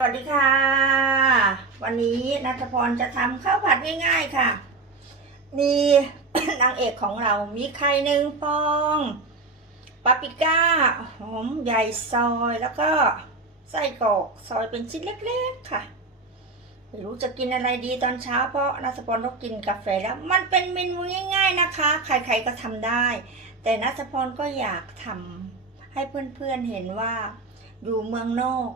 สวัสดีค่ะ วันนี้นัทพรจะทำข้าวผัดง่ายๆค่ะมีนางเอกของเรามีไข่หนึ่งฟองปาปิก้าหอมใหญ่ซอยแล้วก็ไส้กรอกซอยเป็นชิ้นเล็กๆค่ะ ไม่รู้จะกินอะไรดีตอนเช้าเพราะนัทพรต้องกินกาแฟแล้ว มันเป็นเมนูง่ายๆนะคะ ใครๆก็ทำได้ แต่นัทพรก็อยากทำให้เพื่อนๆเห็นว่าอยู่เมืองนอก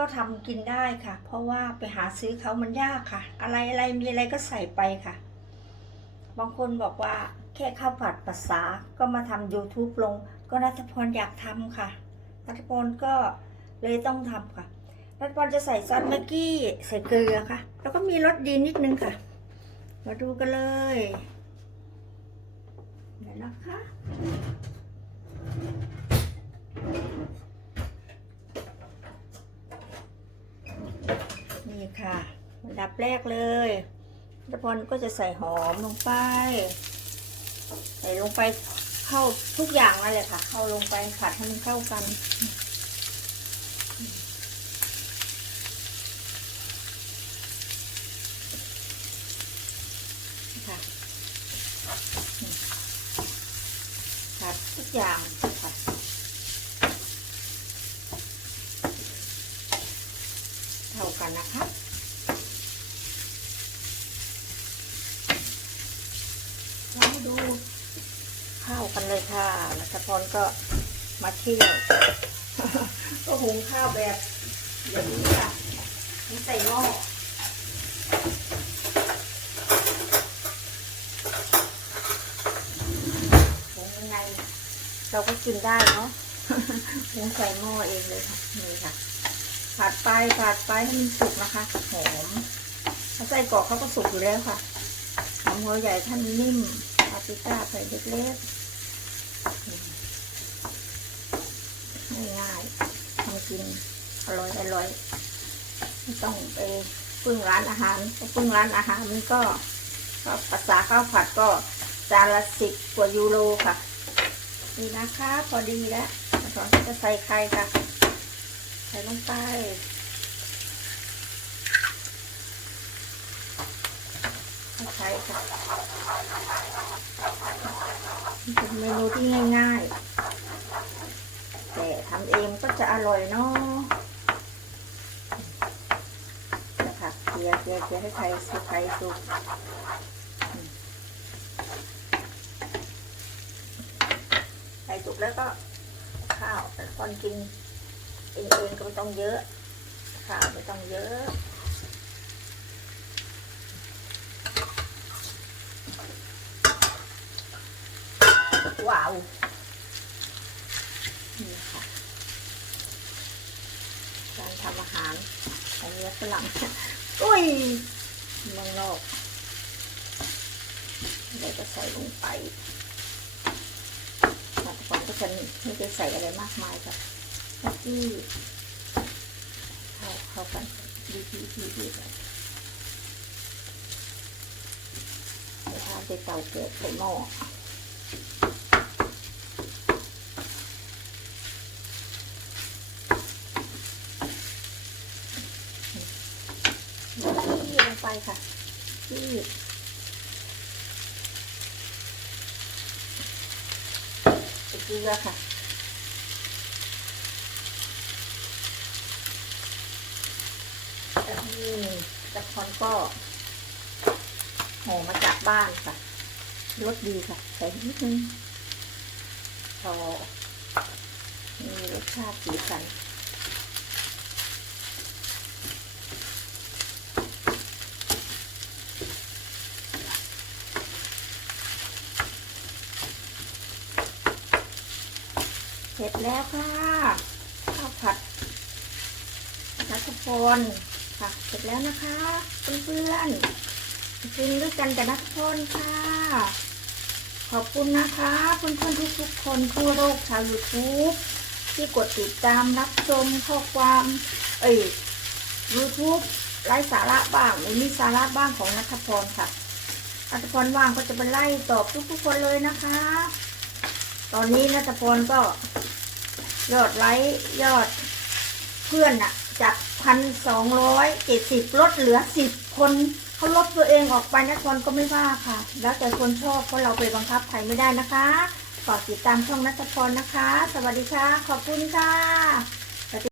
ก็ทำกินได้ค่ะ เพราะว่าไปหาซื้อเขามันยากค่ะ อะไรอะไรมีอะไรก็ใส่ไปค่ะ บางคนบอกว่าแค่ข้าวผัดภาษาก็มาทำ YouTube ลง ก็นัทพรอยากทำค่ะนัทพรก็เลยต้องทำค่ะนัทพรจะใส่ซอสแม็กกี้ใส่เกลือค่ะ แล้วก็มีรสดีนิดนึงค่ะ มาดูกันเลยเดี๋ยวนะคะ นี่ค่ะอันดับแรกเลยนัทพรก็จะใส่หอมลงไป ใส่ลงไปเข้าทุกอย่างนั่นเลยค่ะ เข้าลงไปผัดให้มันเข้ากัน ค่ะผัดทุกอย่างค่ะเท่ากันนะคะลองดูเข้ากันเลยค่ะ รัชพรก็มาเที่ยวก็หุงข้าวแบบอย่างนี้ค่ะนี่ใส่หม้อหุงยังไง เราก็กินได้เนาะหุงใส่หม้อเองเลยค่ะนี่ค่ะ ผัดไปผัดไปให้มันสุกนะคะหอมถ้าใส่กรอกเขาก็สุกอยู่แล้วค่ะหอมหัวใหญ่ท่านนิ่มปาปิก้าใส่เล็กๆ ง่ายๆทำกินอร่อยอร่อยไม่ต้องไปพึ่งร้านอาหารพึ่งร้านอาหารมันก็ก็ภาษาข้าวผัดก็จานละสิบกว่ายูโรค่ะนี่นะคะพอดีแล้วตอจะใส่ไข่ค่ะ ใส่ลงไปไข่ค่ะ เป็นเมนูที่ง่าย ๆ แต่ทำเองก็จะอร่อยเนาะจะผักเกลียเกลียเกลียให้ไข่สุกไข่สุกใส่สุกแล้วก็ข้าวแต่คนกินเองเองก็ไม่ต้องเยอะ ข้าวไม่ต้องเยอะ ว้าวนี่ค่ะการทำอาหารของเนื้อฝรั่งอุ้ยเมืองนอกเราจะใส่ลงไปปัจจุบันก็จะไม่ได้ใส่อะไรมากมายครับแค่ที่เข้าเข้ากันดีดีดีดีเลยเดี๋ยวทำไปเตาเกลือใส่หม้อ ที่ลงไปค่ะที่เกลือค่ะนี่จับคอนก็ห่อมาจากบ้านค่ะรสดีค่ะใส่นิดนึงพอมีรสชาติสีสัน ร็จแล้วค่ะข้าวผัดนัทพลค่ะเสร็จแล้วนะคะเพื่อนๆกินด้วยกันกับนัทพลค่ะ ขอบคุณนะคะเพื่อนๆทุกๆคนทั่วโลกชาว YouTube ที่กดติดตามรับชมข้อความเอ้ย YouTube ไร้สาระบ้างหรือมีสาระบ้างของนัทพรค่ะนัทพรว่างก็จะไปไล่ตอบทุกๆคนเลยนะคะ ตอนนี้นัทพรก็ ยอดไลค์ยอดเพื่อนอะจากพันสองร้อยเจ็ดสิบลดเหลือสิบคนเขาลดตัวเองออกไปนักบอลก็ไม่ว่าค่ะ แล้วแต่คนชอบเพราะเราไปบังคับใครไม่ได้นะคะฝากติดตามช่องนัทพรนะคะ สวัสดีค่ะ ขอบคุณค่ะ